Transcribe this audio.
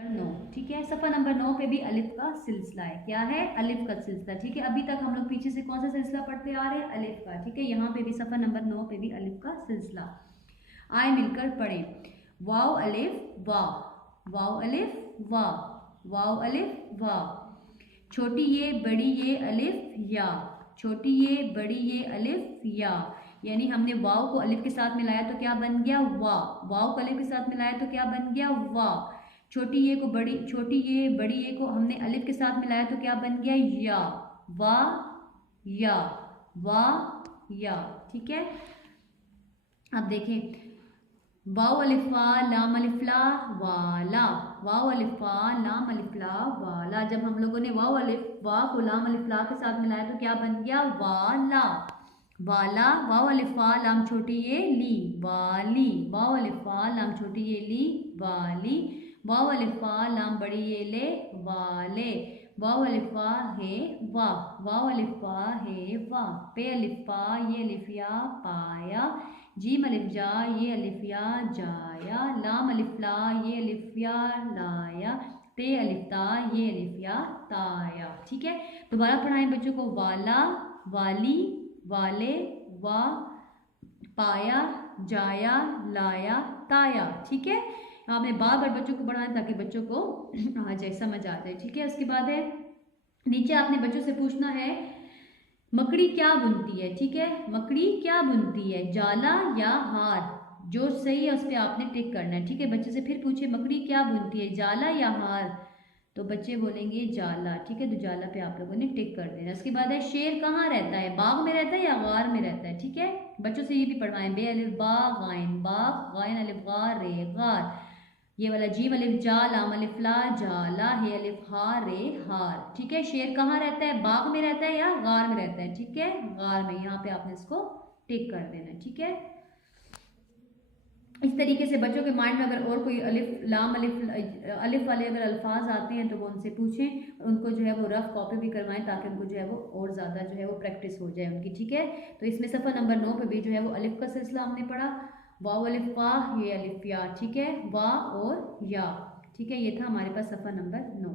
9, ठीक है। सफ़ा नंबर 9 पे भी अलिफ का सिलसिला है। क्या है? अलिफ का सिलसिला, ठीक है। अभी तक हम लोग पीछे से कौन सा सिलसिला पढ़ते आ रहे हैं? अलिफ का, ठीक है। यहाँ पे भी सफ़ा नंबर 9 पे भी अलिफ का सिलसिला। आए मिलकर पढ़ें। वाव अलिफ वाह, वाव अलिफ वाह, वाव अलिफ वाह। छोटी ये बड़ी ये अलिफ या, छोटी ये बड़ी ये अलिफ या। यानी हमने वाव को अलिफ के साथ मिलाया तो क्या बन गया? वाह। वाव को अलिफ के साथ मिलाया तो क्या बन गया? वाह। छोटी ये को बड़ी, छोटी ये बड़ी ये को हमने अलिफ के साथ मिलाया तो क्या बन गया? या। वाह या, वाह या, ठीक है। अब देखें, वाव अलिफ वा लाम अलिफ ला वाला, वाव अलिफ वा लाम अलिफ ला वाला। जब हम लोगों ने वाव अलिफ वा को लाम अलिफ ला के साथ मिलाया तो क्या बन गया? वाला, वाला। वाव अलिफ वा लाम छोटी ये ली वाली, वाव अलिफ वा लाम छोटी ये ली वाली। वाव अलिफ वा लाम बड़ी ये ले वाले। वाव अलिफ वा है वाह, वाव अलिफ वा है वाह। पे अलिफ पा ये अलिफ या पाया। जीम अलिफ जा ये अलिफ या जाया। लाम अलिफ ला ये अलिफ या लाया। ते अलिफ ता ये अलिफ या ताया, ठीक है। दोबारा पढ़ाएं बच्चों को। वाला, वाली, वाले, वा, पाया, जाया, लाया, ताया, ठीक है। आपने बार बार बच्चों को पढ़ाना ताकि बच्चों को आ जाए, समझ आ जाए, ठीक है। उसके बाद है नीचे आपने बच्चों से पूछना है मकड़ी क्या बुनती है, ठीक है। मकड़ी क्या बुनती है, जाला या हार? जो सही है उस पर आपने टिक करना है, ठीक है। बच्चे से फिर पूछे मकड़ी क्या बुनती है, जाला या हार? तो बच्चे बोलेंगे जाला, ठीक है। तो जाला पे आप लोगों ने टिक कर देना। उसके बाद है शेर कहाँ रहता है, बाग में रहता है या गार में रहता है, ठीक है। बच्चों से ये भी पढ़वाएं। बे अलिफ बा गाइन बाग, गाइन अलिफ गार रे गार। ये वाला जीम अलिफ जा लाम अलिफ ला जाला, हे अलिफ हा रे हार, ठीक है। शेर कहाँ रहता है, बाग में रहता है या गार में रहता है, ठीक है। गार में, यहाँ पे आपने इसको टिक कर देना, ठीक है। इस तरीके से बच्चों के माइंड में अगर और कोई अलिफ लाम अलिफ वाले अगर अल्फाज आते हैं तो वो उनसे पूछें, उनको जो है वो रफ कॉपी भी करवाएं ताकि उनको जो है वो और ज़्यादा जो है वो प्रैक्टिस हो जाए उनकी, ठीक है। तो इसमें सफ़ा नंबर 9 पे भी जो है वो अलिफ का सिलसिला हमने पढ़ा। वाव अलिफ वाह ये अलिफ या, ठीक है। वाह और या, ठीक है। ये था हमारे पास सफ़ा नंबर 9।